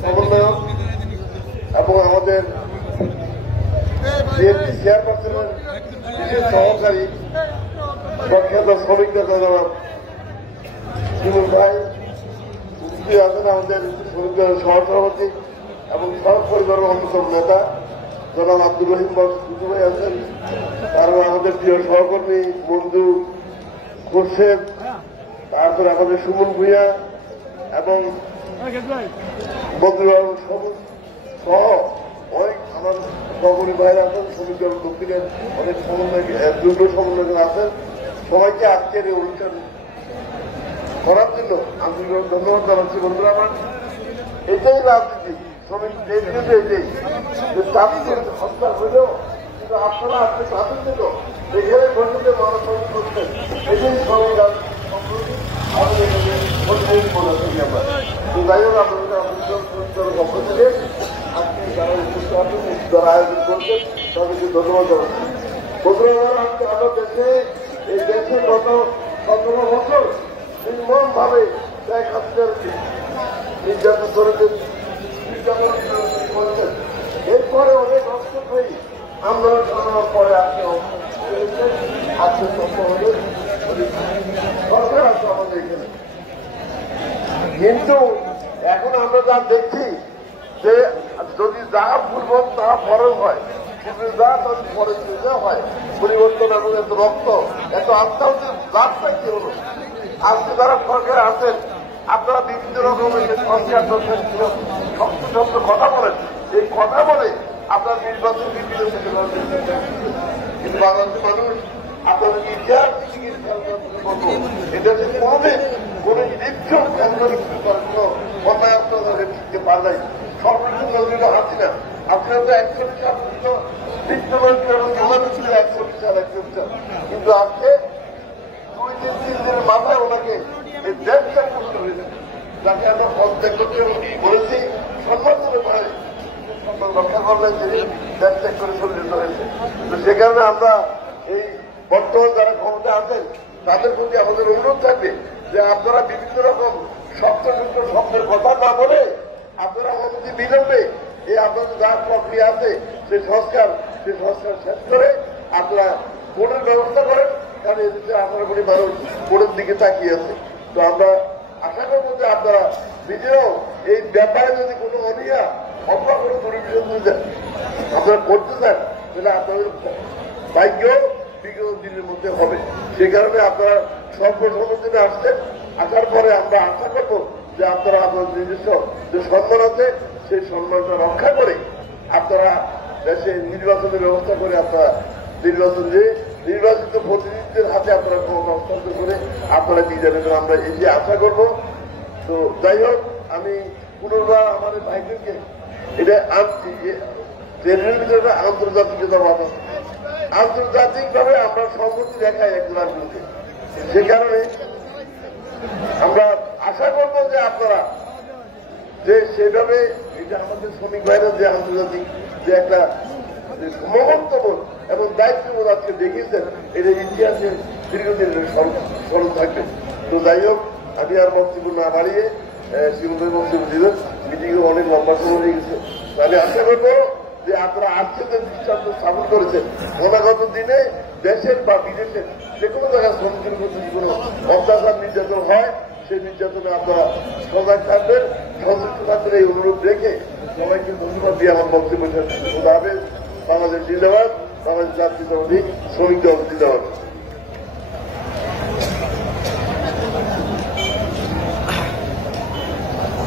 সমন্বয়ক এবং আমাদের বিএনপি চেয়ারপারসনের বিশেষ সহকারী প্রখ্যাত শ্রমিক নেতা জনাব শিমুল ভাই, উপস্থিত আছেন আমাদের শ্রমিক দলের সহসভাপতি এবং সড়ক পরিবারের অন্যতম নেতা জনাব আব্দুর রহিম দুদু ভাই আছেন, তারপর আমাদের প্রিয় সহকর্মী বন্ধু খোরশেদ, তারপরে আমাদের সুমন ভূঁইয়া এবং বন্ধুরা সহ অনেক আমার সহকর্মী ভাইরা আছেন, শ্রমিক দল দক্ষিণের অনেক সমন্বয় দুর্গ সমন্বয় আছেন। সবাইকে আজকের এই অনুষ্ঠান করার জন্য আন্তরিক ধন্যবাদ জানাচ্ছি। বন্ধুরা আমার, এটাই রাজনীতি, শ্রমিক কিন্তু এটাই যে চাকরির হত্যা হইলেও কিন্তু আপনারা আজকে চাকরি দিল এখানে বসে মানুষ করছেন, এটাই শ্রমিক রাজনীতি সম্প্রতি আমাদের এখানে প্রতিনিধি মনে থাকি আমরা। তো যাই হোক, আপনাদের পক্ষ থেকে আজকে যারা যারা আয়োজন করছেন তাদেরকে ধন্যবাদ জানাচ্ছি। বন্ধুরা, আজকে আমরা দেশে এই দেশে গত 17 বছর নির্মমভাবে শেখ হাসিনার নির্যাতন করেছেন, এরপরে অনেক রক্ত হয়ে আন্দোলন চালানোর পরে আজকে সরকার আছে আমাদের এখানে। কিন্তু এখন আমরা যা দেখছি যে যদি যা পূর্বক তা ফরজ হয়, যা তাদের পরে হয় পরিবর্তন এবং এত রক্ত এত আস্থা হচ্ছে লাভটা কি হল? আজকে যারা সরকারে আছেন আপনারা বিভিন্ন রকমের সংস্কার করছেন, শক্ত শক্ত কথা বলেন, এই কথা বলে আপনার নির্বাচন বিভিন্ন থেকে কিন্তু বাংলাদেশের মানুষ আপনাদের ইতিহাস বলবো এটা থেকে কোনদিন কোন ইলেকশন কোন অন্যায় আপনারা শিখতে পারবেন। সর্বোচ্চ নজরুল হাসিনা আপনারা তো 41 সাল পর্যন্ত বিশ্বমন্ত্রী এবং জমানো ছিল 41 সাল কিন্তু আজকে 2-3 দিনের মাথায় ওনাকে এই দেশ ত্যাগ করতে হয়েছে, যাকে আমরা পদত্যাগ করতে বলেছি সম্মানজনক ভাবে সম্মান রক্ষা করলেন, তিনি দেশ ত্যাগ করে চলে যেতে হয়েছে। তো সে কারণে আমরা এই বর্তমান যারা ক্ষমতা আছেন তাদের প্রতি আমাদের অনুরোধ থাকবে যে আপনারা বিভিন্ন রকম শব্দের কথা না বলে আপনারা অনতি বিলম্বে এই আপনাদের যা প্রক্রিয়া আছে সেই সংস্কার শেষ করে আপনারা ভোটের ব্যবস্থা করেন, কারণ এদেশে 18 কোটি মানুষ ভোটের দিকে তাকিয়ে আছে। তো আমরা আশা করবো যে আপনারা নিজেরাও এই ব্যাপারে যদি কোনো অনিয়া অথবা কোনো পরিবেশন আপনারা করতে চান তাহলে আপনাদের ভাগ্য বিগত দিনের মধ্যে হবে। সেই কারণে আপনারা সর্বসম্মতিতে আসছেন, আসার পরে আমরা আশা করব যে আপনারা আপনাদের নিজস্ব যে সম্মান আছে সেই সম্মানটা রক্ষা করে আপনারা দেশে নির্বাচনের ব্যবস্থা করে আপনারা নির্বাচিত প্রতিনিধিদের হাতে আপনারা ক্ষমতা হস্তান্তর করে আপনারা নিয়ে যাবেন, আমরা এই যে আশা করব। তো যাই হোক, আমি পুনর্বার আমাদের ভাইদেরকে এটা আন্তর্জাতিকতাবাদ আছে, আন্তর্জাতিকভাবে আমরা সংহতি দেখাই একজনের বিরুদ্ধে। সে কারণে আমরা আশা করব যে আপনারা যে সেভাবে এটা আমাদের শ্রমিক ভাইরা যে আন্তর্জাতিক যে একটা মহত্ববোধ এবং দায়িত্ববোধ আজকে দেখিয়েছেন, এটা ইতিহাসের দীর্ঘদিনের স্মরণ থাকবে। তো যাই হোক, আমি আর বক্তব্য না বাড়িয়ে শিবুদের বক্তব্য দিলেন, মিটিংয়ে অনেক লম্বা সময় হয়ে গেছে। আমি আশা করবো যে আপনারা আজকে যে দৃষ্টান্ত স্থাপন করেছেন অনাগত দিনে দেশের বা বিদেশের যে কোনো জায়গায় শ্রমিকের প্রতি কোনো অত্যাচার নির্যাতন হয় সেই নির্যাতনে আপনারা সজাগ থাকবেন, সচেতন থাকবেন, এই অনুরোধ রেখে সবাইকে ধন্যবাদ দিয়ে আমার বক্তব্য হাফেজ। বাংলাদেশ জিন্দাবাদ, বাংলাদেশ জাতীয়তাবাদী শ্রমিক দল জিন্দাবাদ।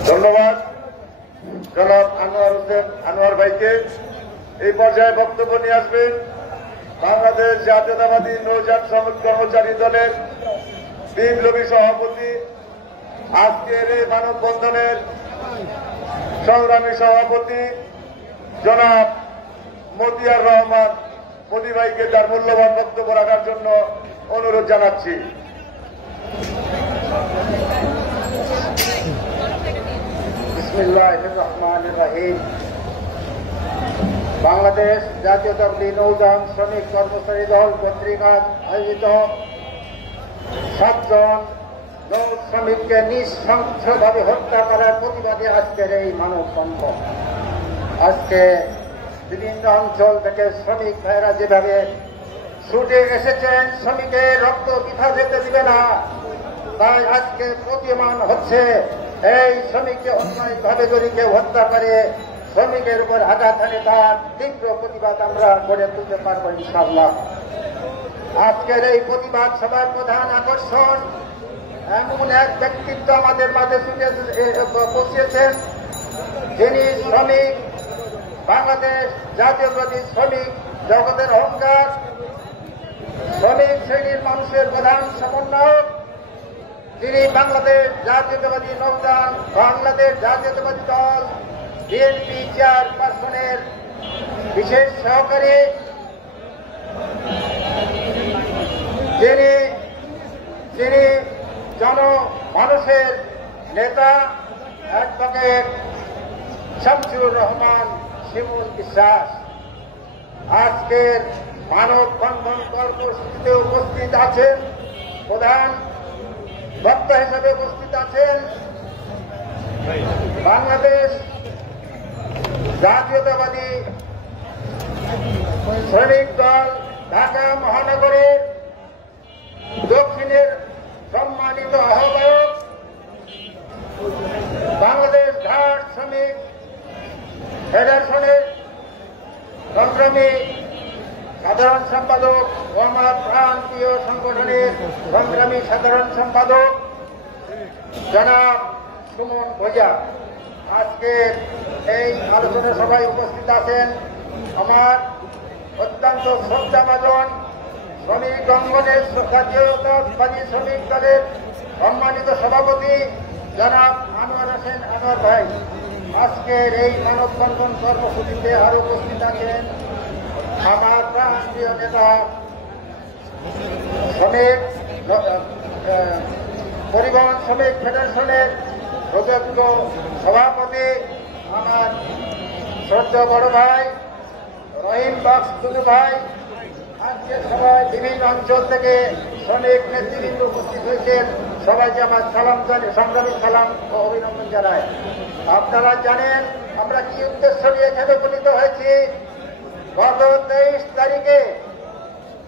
ধন্যবাদ জনাব আনোয়ার ভাইকে। এই পর্যায়ে বক্তব্য নিয়ে আসবেন বাংলাদেশ জাতীয়তাবাদী নৌযান শ্রমিক কর্মচারী দলের বিপ্লবী সভাপতি, আজকের এই মানববন্ধনের সংগ্রামী সভাপতি জনাব মতিয়ার রহমান মোদি ভাইকে তার মূল্যবান বক্তব্য রাখার জন্য অনুরোধ জানাচ্ছি। বিসমিল্লাহির রহমানির রহিম। বাংলাদেশ জাতীয়তাবাদী নৌযান শ্রমিক কর্মচারী দল কর্তৃক আয়োজিত 7 জন নৌ শ্রমিককে নৃশংসভাবে হত্যা করার প্রতিবাদে আজকের এই মানববন্ধন। আজকে বিভিন্ন অঞ্চল থেকে শ্রমিক ভাইরা যেভাবে ছুটে এসেছেন, শ্রমিকের রক্ত বৃথা যেতে দিবে না, তাই আজকে প্রতীয়মান হচ্ছে এই শ্রমিককে অন্যায়ভাবে যদি কেউ হত্যা করে, শ্রমিকের উপর আঘাত হানে, তার তীব্র প্রতিবাদ আমরা গড়ে তুলতে পারবো ইনশাআল্লাহ। আজকের এই প্রতিবাদ সভার প্রধান আকর্ষণ এমন এক ব্যক্তিত্ব আমাদের মাঝে পৌঁছেছেন, যিনি শ্রমিক, বাংলাদেশ জাতীয়তাবাদী শ্রমিক জগতের অহংকার, শ্রমিক শ্রেণীর মানুষের প্রধান সমন্বয়ক, তিনি বাংলাদেশ জাতীয়তাবাদী নৌযান, বাংলাদেশ জাতীয়তাবাদী দল বিএনপি চেয়ারপারসনের বিশেষ সহকারী, যিনি জনমানুষের নেতা অ্যাডভোকেট শামসুর রহমান শিমুল বিশ্বাস। আজকের মানববন্ধন কর্মসূচিতে উপস্থিত আছেন, প্রধান বক্তা হিসেবে উপস্থিত আছেন বাংলাদেশ জাতীয়তাবাদী শ্রমিক দল ঢাকা মহানগরের দক্ষিণের সম্মানিত আহ্বায়ক, বাংলাদেশ ঘাট শ্রমিক ফেডারেশনের সংগ্রামী সাধারণ সম্পাদক ও আমার প্রান্তীয় সংগঠনের সংগ্রামী সাধারণ সম্পাদক জনাব সুমন ভোজা। আজকে এই আলোচনা সভায় উপস্থিত আছেন আমার অত্যন্ত শ্রদ্ধাভাজন শ্রমিক অঙ্গনের জাতীয়তাবাদী শ্রমিক দলের সম্মানিত সভাপতি জনাব আনোয়ার হোসেন আনোয়ার ভাই। আজকের এই মানববন্ধন কর্মসূচিতে আরো উপস্থিত আছেন আমার প্রান্তীয় নেতা শ্রমিক পরিবহন শ্রমিক ফেডারেশনের প্রযোজ্য সভাপতি আমার ছোট্ট বড় ভাই রহিম বাক্স দুলু ভাই। আজকে সবাই বিভিন্ন অঞ্চল থেকে শ্রমিক নেতৃবৃন্দ উপস্থিত হয়েছেন, সবাইকে আমার সালাম জানাই, সংগ্রামী সালাম ও অভিনন্দন জানাই। আপনারা জানেন আমরা কি উদ্দেশ্য নিয়ে এখানে উপনীত হয়েছি। গত 23 তারিখে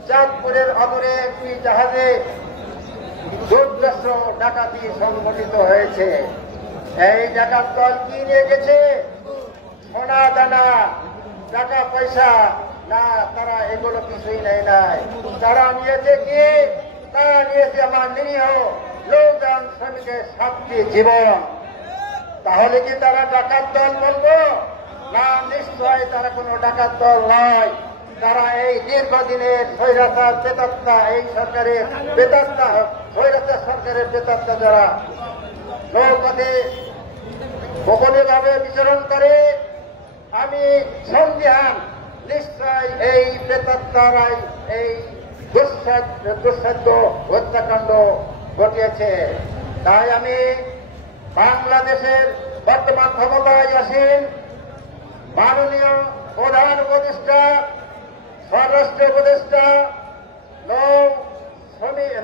চাঁদপুরের অদূরে একটি জাহাজে দুর্দৃশ্য ডাকাতি সংঘটিত হয়েছে। এই ডাকাত দল কি নিয়ে গেছে? সোনা দানা, টাকা পয়সা না, তারা এগুলো কিছুই নেয় নাই। তারা নিয়েছে কি? তারা নিয়েছে আমার নিরীহ নৌযান শ্রমিকের সাতটি জীবন। তাহলে কি তারা ডাকাত দল বলবো? না, নিশ্চয় তারা কোন ডাকাত দল নয়। তারা এই দীর্ঘদিনের স্বৈরাচার প্রেতাত্মা, এই সরকারের প্রেতাত্মা, স্বৈরাচার সরকারের প্রেতাত্মা যারা নৌপথে গোপনীয়ভাবে বিচরণ করে, আমি সন্দেহান নিশ্চয় এই প্রেতাত্মারাই এই দুঃসাধ্য হত্যাকাণ্ড ঘটিয়েছে। তাই আমি বাংলাদেশের বর্তমান ক্ষমতায় আসীন মাননীয় প্রধান উপদেষ্টা, স্বরাষ্ট্র উপদেষ্টা,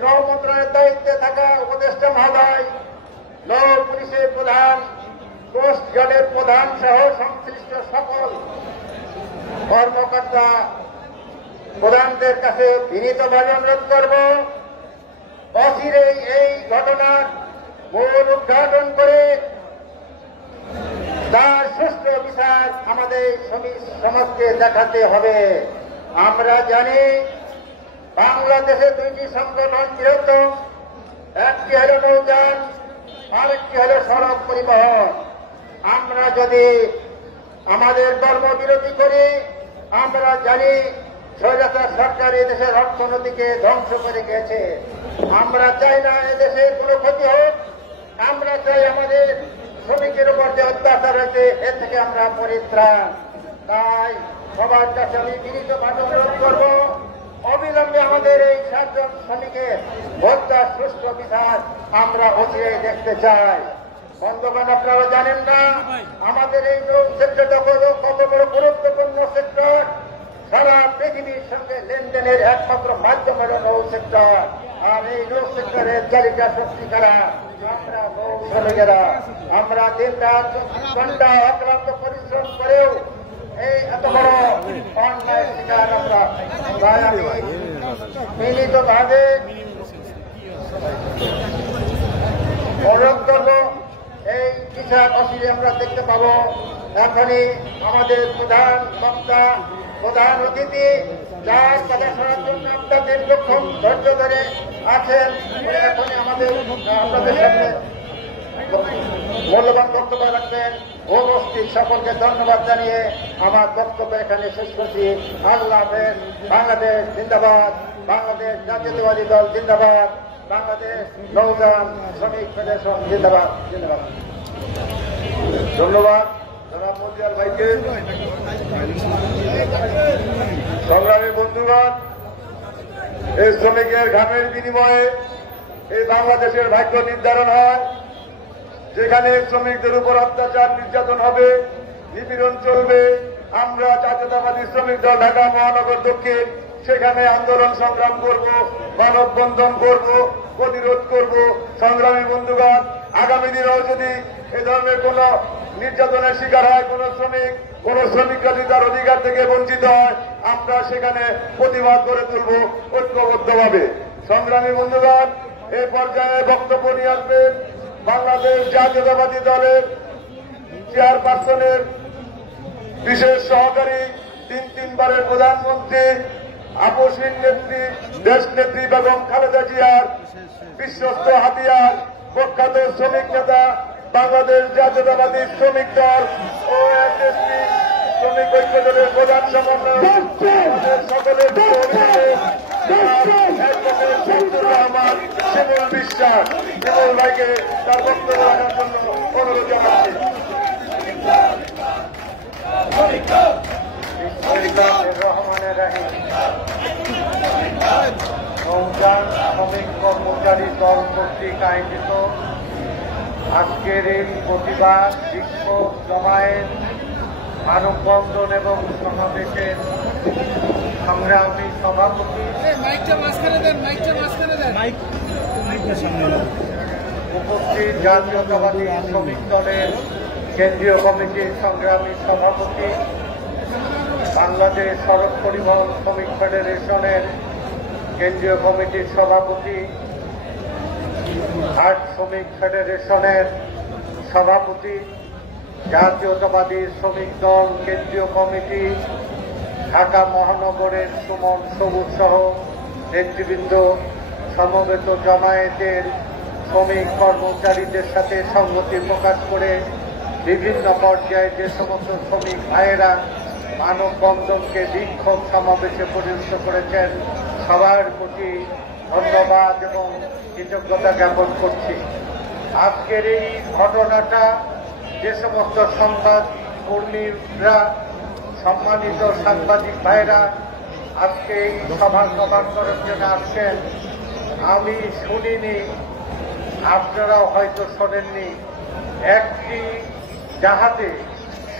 নৌ মন্ত্রণালয়ের দায়িত্বে থাকা উপদেষ্টা মহোদয়, নৌ পুলিশের প্রধান, কোস্ট গার্ডের প্রধান সহ সংশ্লিষ্ট সকল কর্মকর্তা প্রধানদের কাছে বিনীতভাবে অনুরোধ করব, অচিরেই এই ঘটনার মূল উদ্ঘাটন করে তার সুষ্ঠু বিচার আমাদের সমাজকে দেখাতে হবে। আমরা জানি বাংলাদেশে দুইটি সংগঠন বৃহত্তম, একটি হল নৌযান, আরেকটি হল সড়ক পরিবহন। আমরা যদি আমাদের কর্মবিরতি করি, আমরা জানি স্বৈরাচার সরকার এদেশের অর্থনীতিকে ধ্বংস করে গেছে। আমরা চাই না এদেশের কোনো ক্ষতি হোক, আমরা চাই আমাদের শ্রমিকের উপর যে অত্যাচার হয়েছে এর থেকে আমরা পরিত্রাণ। তাই সবার কাছে আমি বিনীতভাবে অনুরোধ করব, অবিলম্বে আমাদের এই 7 জন শ্রমিকের হত্যার সুষ্ঠু বিচার আমরা অচিরে দেখতে চাই। বন্ধুগণ, আপনারা জানেন না আমাদের এই নৌ সেক্টরটা কত বড় গুরুত্বপূর্ণ সেক্টর। সারা পৃথিবীর সঙ্গে লেনদেনের একমাত্র মাধ্যম হল নৌ সেক্টর। আর এই লো সেক্টরের চালিকা শক্তি কারা? আমরা শ্রমিকেরা। আমরা দিন রাত 24 ঘন্টা অক্লান্ত পরিশ্রম করেও এই এত বড় অন্যায় শিকার আমরা। তাই আমি মিলিতভাবে অনুরোধ করব, এই কিষাণ অফিসে আমরা দেখতে পাবো এখনই আমাদের প্রধান বক্তা, প্রধান অতিথি, যার কথা শোনার জন্য আমরা দীর্ঘক্ষণ ধৈর্য ধরে আছেন, এখনই আপনাদের সামনে মূল্যবান বক্তব্য রাখবেন। উপস্থিত সকলকে ধন্যবাদ জানিয়ে আমার বক্তব্য এখানে শেষ করছি। আল্লাহ হাফেজ। বাংলাদেশ জিন্দাবাদ, বাংলাদেশ জাতীয়তাবাদী দল জিন্দাবাদ, বাংলাদেশ নৌযান শ্রমিক ফেডারেশন জিন্দাবাদ। জিন্দাবাদ। ধন্যবাদ জনাব মতিয়ার ভাইকে। সংগ্রামী বন্ধুগণ, এই শ্রমিকের ঘামের বিনিময়ে এই বাংলাদেশের ভাগ্য নির্ধারণ হয়। যেখানে শ্রমিকদের উপর অত্যাচার নির্যাতন হবে, নিপীড়ন চলবে, আমরা জাতীয়তাবাদী শ্রমিক দল ঢাকা মহানগর দক্ষিণ সেখানে আন্দোলন সংগ্রাম করব, মানববন্ধন করব, প্রতিরোধ করব। সংগ্রামী বন্ধুগণ, আগামী দিনেও যদি এ ধরনের কোন নির্যাতনের শিকার হয় কোন শ্রমিকরা যদি তার অধিকার থেকে বঞ্চিত হয়, আমরা সেখানে প্রতিবাদ করে তুলব ঐক্যবদ্ধভাবে। সংগ্রামী বন্ধুগণ, এই পর্যায়ে বক্তব্য নিয়ে আসবেন বাংলাদেশ জাতীয়তাবাদী দলের চেয়ারপারসনের বিশেষ সহকারী, তিনবারের প্রধানমন্ত্রী, আপসহীন নেত্রী, দেশ নেত্রী বেগম খালেদা জিয়ার বিশ্বস্ত হাতিয়ার, প্রখ্যাত শ্রমিক নেতা, বাংলাদেশ জাতীয়তাবাদী শ্রমিক দল ও এসএসপি শ্রমিক ঐক্য দলের প্রধান সমন্বয়ক আমাদের সকলের রহমান শিমুল বিশ্বাস, শিমুল ভাইকে তার বক্তব্য রাখার জন্য অনুরোধ জানাচ্ছি। রহমানের রাহিম নৌযান শ্রমিক কর্মচারী দল কর্তৃক আয়োজিত আজকের এই প্রতিবাদ, বিক্ষোভ, জমায়েত, মানববন্ধন এবং সমাবেশের সংগ্রামী সভাপতি, উপস্থিত জাতীয়তাবাদী শ্রমিক দলের কেন্দ্রীয় কমিটির সংগ্রামী সভাপতি, বাংলাদেশ সড়ক পরিবহন শ্রমিক ফেডারেশনের কেন্দ্রীয় কমিটির সভাপতি, আর্ট শ্রমিক ফেডারেশনের সভাপতি, জাতীয়তাবাদী শ্রমিক দল কেন্দ্রীয় কমিটি, ঢাকা মহানগরের সুমন সবুজ সহ নেতৃবৃন্দ, সমবেত জমায়েতের শ্রমিক কর্মচারীদের সাথে সংহতি প্রকাশ করে বিভিন্ন পর্যায়ে যে সমস্ত শ্রমিক ভাইয়েরা মানববন্ধনকে বিক্ষোভ সমাবেশে পরিণত করেছেন, সবার প্রতি ধন্যবাদ এবং কৃতজ্ঞতা জ্ঞাপন করছি। আজকের এই ঘটনাটা যে সমস্ত সংবাদ কর্মীরা, সম্মানিত সাংবাদিক ভাইরা আজকে এই সভা করার জন্য আসছেন, আমি শুনিনি, আপনারাও হয়তো শোনেননি, একটি জাহাজে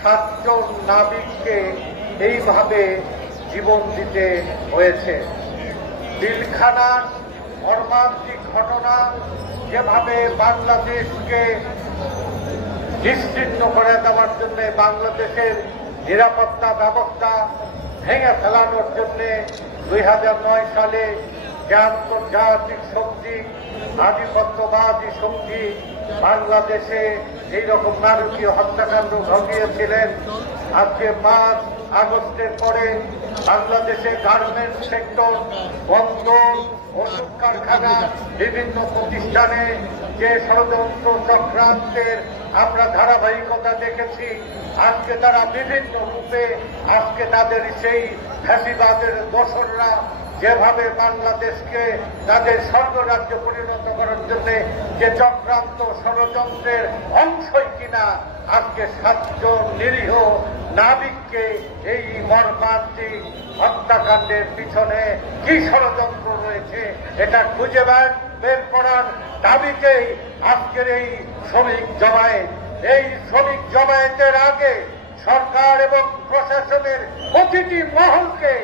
7 জন নাবিককে এইভাবে জীবন দিতে হয়েছে। পিলখানার মর্মান্তিক ঘটনা যেভাবে বাংলাদেশকে নিশ্চিহ্ন করে দেওয়ার জন্য, বাংলাদেশের নিরাপত্তা ব্যবস্থা ভেঙে ফেলানোর জন্য 2009 সালে যে আন্তর্জাতিক শক্তি, আধিপত্যবাদী শক্তি বাংলাদেশে এইরকম নারকীয় হত্যাকাণ্ড ঘটিয়েছিলেন। আজকে 5 আগস্টের পরে বাংলাদেশে গার্মেন্টস সেক্টর, বন্দর, ওষুধ কারখানা, বিভিন্ন প্রতিষ্ঠানে যে ষড়যন্ত্র চক্রান্তের আমরা ধারাবাহিকতা দেখেছি, আজকে তারা বিভিন্ন রূপে, আজকে তাদের সেই ফ্যাসিবাদের দোসররা যেভাবে বাংলাদেশকে তাদের স্বর্গরাজ্যে পরিণত করার জন্য যে চক্রান্ত ষড়যন্ত্রের অংশই কিনা, আজকে 7 জন নিরীহ নাবিককে এই মর্মান্তিক হত্যাকাণ্ডের পিছনে কি ষড়যন্ত্র রয়েছে এটা খুঁজে বের করার দাবিতেই আজকের এই শ্রমিক জমায়েত। এই শ্রমিক জমায়েতের আগে সরকার এবং প্রশাসনের প্রতিটি মহলকে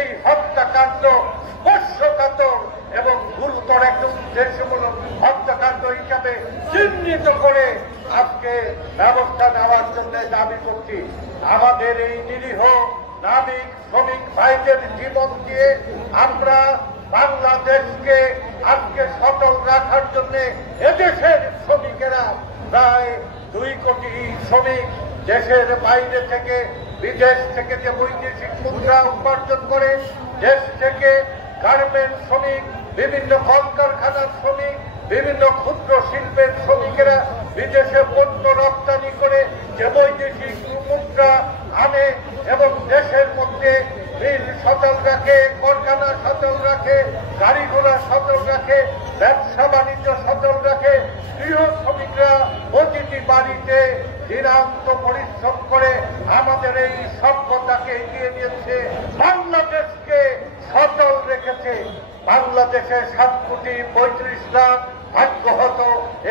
এই হত্যাকাণ্ড স্পর্শকাতর এবং গুরুতর একটা উদ্দেশ্যমূলক হত্যাকাণ্ড হিসাবে চিহ্নিত করে আজকে ব্যবস্থা নেওয়ার জন্য দাবি করছি। আমাদের এই নিরীহ নাবিক শ্রমিক ভাইদের জীবন দিয়ে আমরা বাংলাদেশকে আজকে সচল রাখার জন্য এদেশের শ্রমিকেরা প্রায় 2 কোটি শ্রমিক দেশের বাইরে থেকে বিদেশ থেকে যে বৈদেশিক মুদ্রা উপার্জন করে, দেশ থেকে গার্মেন্টস শ্রমিক, বিভিন্ন কলকারখানার শ্রমিক, বিভিন্ন ক্ষুদ্র শিল্পের শ্রমিকেরা বিদেশে পণ্য রপ্তানি করে যে বৈদেশিক মুদ্রা আনে এবং দেশের মধ্যে মিল সচল রাখে, কারখানা সচল রাখে, গাড়ি ঘোড়া সচল রাখে, ব্যবসা বাণিজ্য সচল রাখে। গৃহ শ্রমিকরা প্রতিটি বাড়িতে দিনান্ত পরিশ্রম করে আমাদের এই সভ্যতাকে এগিয়ে নিয়েছে, বাংলাদেশকে সচল রেখেছে। বাংলাদেশে 7,35,00,000 ভাগ্যহত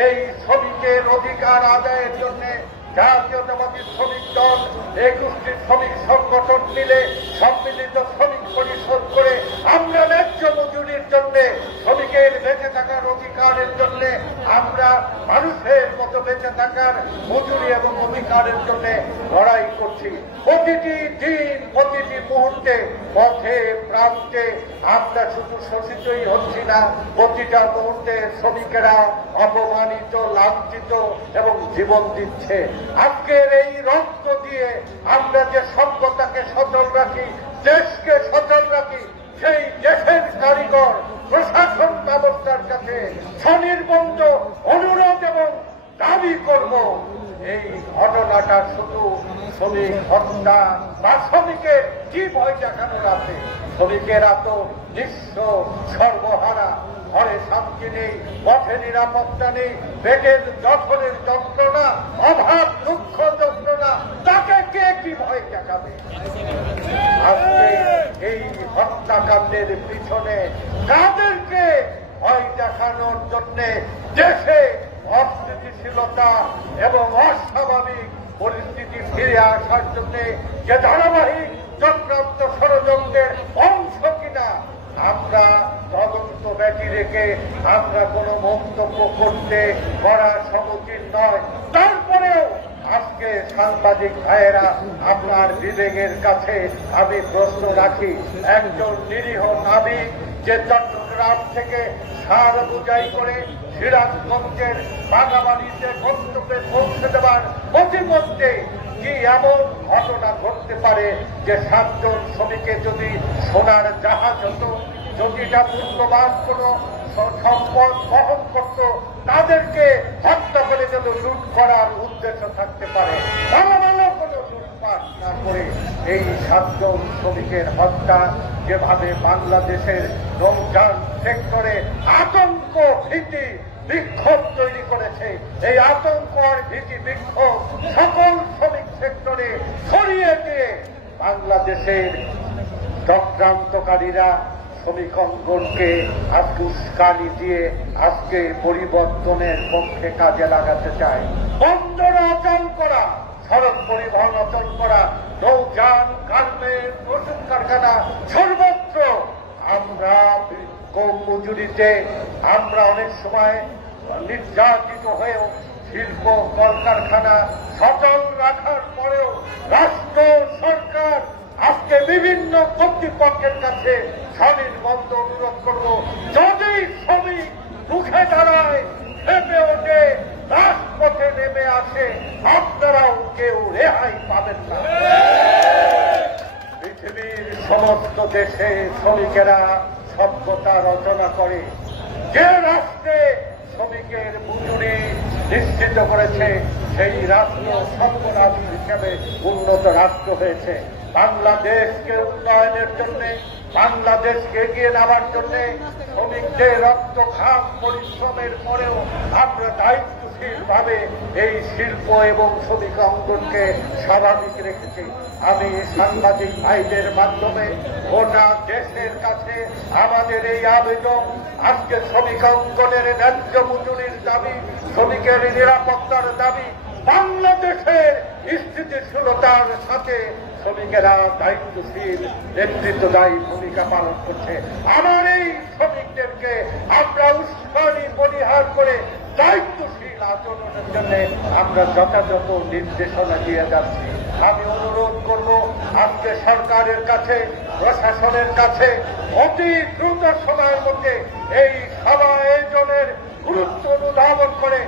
এই শ্রমিকের অধিকার আদায়ের জন্য জাতীয়তাবাদী শ্রমিক দল 21টি শ্রমিক সংগঠন মিলে সম্মিলিত শ্রমিক পরিষদ করে আমরা ন্যায্য মজুরির জন্য, শ্রমিকের বেঁচে থাকার অধিকারের জন্য, আমরা মানুষের মতো বেঁচে থাকার মজুরি এবং অধিকারের জন্য লড়াই করছি। প্রতিটি দিন, প্রতিটি মুহূর্তে, পথে প্রান্তে আমরা শুধু শোষিতই হচ্ছি না, প্রতিটা মুহূর্তে শ্রমিকেরা অপমানিত, লাঞ্ছিত এবং জীবন দিচ্ছে। আজকের এই রক্ত দিয়ে আমরা যে সভ্যতাকে সচল রাখি, দেশকে সচল রাখি, সেই দেশের কারিগর প্রশাসন ব্যবস্থার কাছে স্বনির্বন্ধ অনুরোধ এবং দাবি করব, এই ঘটনাটা শুধু শ্রমিক হত্যা বা শ্রমিকের কি ভয় দেখানোর আছে? শ্রমিকেরা তো নিঃস্ব, সর্বহারা, ঘরে শান্তি নেই, পথে নিরাপত্তা নেই, পেটের দখলের যন্ত্রণা, অভাব, দুঃখ যন্ত্রণা, তাকে কে কি ভয় দেখাবে? আজকে এই হত্যাকাণ্ডের পিছনে কাদেরকে ভয় দেখানোর জন্য দেশে অস্থিতিশীলতা এবং অস্বাভাবিক পরিস্থিতি ফিরে আসার জন্য যে ধারাবাহিক চক্রান্ত ষড়যন্ত্রের অংশ কিনা আমরা তদন্ত ব্যতি রেখে আমরা কোনো মন্তব্য করার সম্মুখীন নয়। তারপরেও আজকে সাংবাদিক ভাইয়েরা, আপনার বিবেকের কাছে আমি প্রশ্ন রাখি, একজন নিরীহ নাবিক যে চট্টগ্রাম থেকে সার বোঝাই করে সিরাজগঞ্জের বাগাবাড়িতে গন্তব্যে পৌঁছে দেওয়ার প্রতিমধ্যে কি এমন ঘটনা ঘটতে পারে যে 7 জন শ্রমিকের যদি সোনার জাহাজ হতো, যদি এটা মূল্যবান কোন সম্পদ বহন করত, তাদেরকে হত্যা করে যেন লুট করার উদ্দেশ্য থাকতে পারে। ভালো ভালো কোনো লুটপাট না করে এই 7 জন শ্রমিকের হত্যা যেভাবে বাংলাদেশের নৌযান সেক্টরে আতঙ্ক, ভীতি, বিক্ষোভ তৈরি করেছে, এই আতঙ্ক আর ভীতি বিক্ষোভ সকল শ্রমিক সেক্টরে ছড়িয়ে দিয়ে বাংলাদেশের চক্রান্তকারীরা শ্রমিক অঙ্গনকে আজকে উস্কানি দিয়ে আজকে পরিবর্তনের পক্ষে কাজে লাগাতে চায়। বন্দর অচল করা, সড়ক পরিবহন অচল করা, নৌযান, গার্মেন্টস, ওষুধ কারখানা, সর্বত্র আমরা কম মজুরিতে আমরা অনেক সময় নির্যাতিত হয়েও শিল্প কলকারখানা সচল রাখার পরেও রাষ্ট্র সরকার আজকে বিভিন্ন কর্তৃপক্ষের কাছে স্বনির্বন্ধ অনুরোধ করব, যদি শ্রমিক মুখে দাঁড়ায়, খেপে ওঠে, রাজপথে নেমে আসে, আপনারাও কেউ রেহাই পাবেন না। পৃথিবীর সমস্ত দেশে শ্রমিকেরা সভ্যতা রচনা করে, যে রাষ্ট্রে শ্রমিকের মজুরি নিশ্চিত করেছে সেই রাষ্ট্র সভ্য রাষ্ট্র হিসেবে উন্নত রাষ্ট্র হয়েছে। বাংলাদেশকে উন্নয়নের জন্য, বাংলাদেশকে এগিয়ে নেওয়ার জন্য শ্রমিকদের রক্ত, ঘাম, পরিশ্রমের পরেও আমরা দায়িত্বশীলভাবে এই শিল্প এবং শ্রমিক অঙ্গনকে স্বাভাবিক রেখেছি। আমি সাংবাদিক ভাইদের মাধ্যমে গোটা দেশের কাছে আমাদের এই আবেদন, আজকে শ্রমিক অঙ্গনের ন্যায্য মজুরির দাবি, শ্রমিকের নিরাপত্তার দাবি, বাংলাদেশের স্থিতিশীলতার সাথে শ্রমিকেরা দায়িত্বশীল নেতৃত্বদায়ী ভূমিকা পালন করছে। আমার এই শ্রমিকদেরকে আমরা উস্কানি পরিহার করে দায়িত্বশীল আচরণের জন্য আমরা যথাযথ নির্দেশনা দিয়ে যাচ্ছি। আমি অনুরোধ করব আজকে সরকারের কাছে, প্রশাসনের কাছে অতি দ্রুত সময়ের মধ্যে এই সভা আয়োজনের গুরুত্ব অনুধাবন করে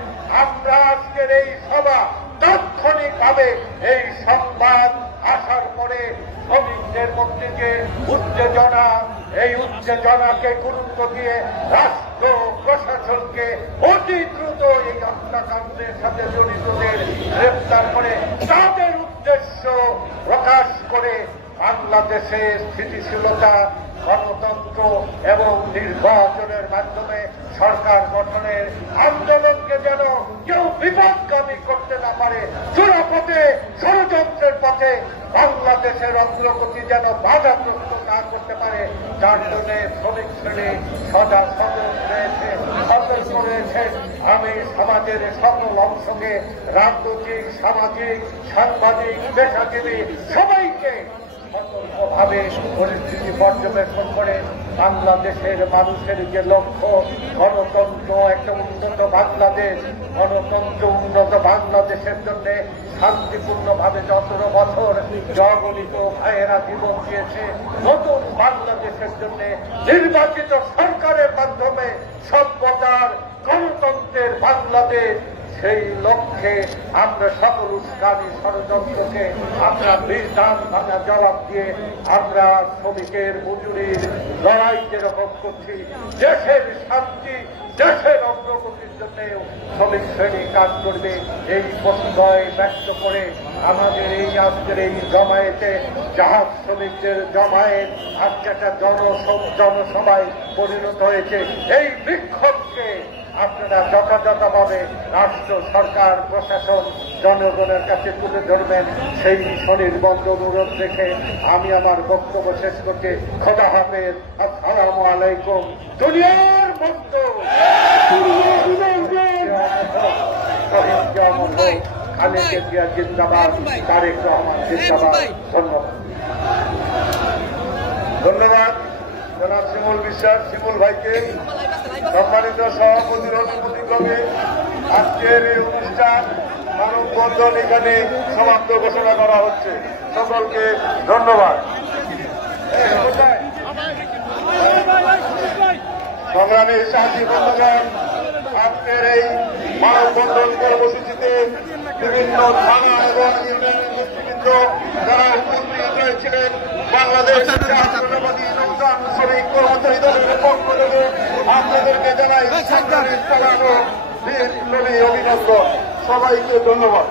আমরা আজকের এই সভা তাৎক্ষণিকভাবে এই সংবাদ আসার পরে শ্রমিকদের মধ্যে যে উত্তেজনা, এই উত্তেজনাকে গুরুত্ব দিয়ে রাষ্ট্র প্রশাসনকে অতি দ্রুত এই হত্যাকাণ্ডের সাথে জড়িতদের গ্রেফতার করে তাদের উদ্দেশ্য প্রকাশ করে বাংলাদেশে স্থিতিশীলতা, গণতন্ত্র এবং নির্বাচনের মাধ্যমে সরকার গঠনের আন্দোলনকে যেন কেউ বিপদগামী করতে না পারে, চূড়াপথে ষড়যন্ত্রের পথে বাংলাদেশের অগ্রগতি যেন বাধাগ্রস্ত না করতে পারে, যার জন্য শ্রমিক শ্রেণী সদা সতর্ক রয়েছে। আমি সমাজের সকল অংশকে, রাজনৈতিক, সামাজিক, সাংবাদিক, পেশাজীবী সবাইকে সতর্কভাবে পরিস্থিতি পর্যবেক্ষণ করে বাংলাদেশের মানুষের যে লক্ষ্য, গণতন্ত্র, একটা উন্নত বাংলাদেশ, গণতন্ত্র উন্নত বাংলাদেশের জন্য শান্তিপূর্ণভাবে 17 বছর জগণিত ভাইয়েরা জীবন দিয়েছে, নতুন বাংলাদেশের জন্য নির্বাচিত সরকারের মাধ্যমে সভ্যতার, গণতন্ত্রের বাংলাদেশ, সেই লক্ষ্যে আমরা সকল উস্কানি ষড়যন্ত্রকে আমরা বিধান ভাঙা জবাব দিয়ে আমরা শ্রমিকের মজুরির লড়াই যেরকম করছি, দেশের শান্তি, দেশের অগ্রগতির জন্য শ্রমিক শ্রেণী কাজ করবে, এই প্রত্যয় ব্যক্ত করে আমাদের এই আজকের এই জমায়েতে, জাহাজ শ্রমিকদের জমায়েত আজকে একটা জনসভায় পরিণত হয়েছে। এই বিক্ষোভকে আপনারা যথাযথভাবে রাষ্ট্র, সরকার, প্রশাসন, জনগণের কাছে তুলে ধরবেন, সেই স্বনির্বন্ধ অনুরোধ রেখে আমি আমার বক্তব্য শেষ করতে খোদা হাফেজ, আসসালামু আলাইকুম। দুনিয়ার বন্ধু খালেদা জিয়া জিন্দাবাদ, তারেক রহমান জিন্দাবাদ। ধন্যবাদ জনাব শিমুল বিশ্বাস, শিমুল ভাইকে। সম্মানিত সভাপতির অনুমতিক্রমে আজকের এই অনুষ্ঠান মানববন্ধন এখানে সমাপ্ত ঘোষণা করা হচ্ছে। সকলকে ধন্যবাদ। সংগ্রামী সাথী বন্ধুগণ, আজকের এই মানববন্ধন কর্মসূচিতে বিভিন্ন থানা এবং ইউনিয়নের নেতৃবৃন্দ যারা উপস্থিত হয়েছিলেন, বাংলাদেশ জাতীয়তাবাদী নৌযান শ্রমিক কর্মচারী দলের পক্ষ থেকে আপনাদেরকে জানাই সালাম ও অভিনন্দন। সবাইকে ধন্যবাদ।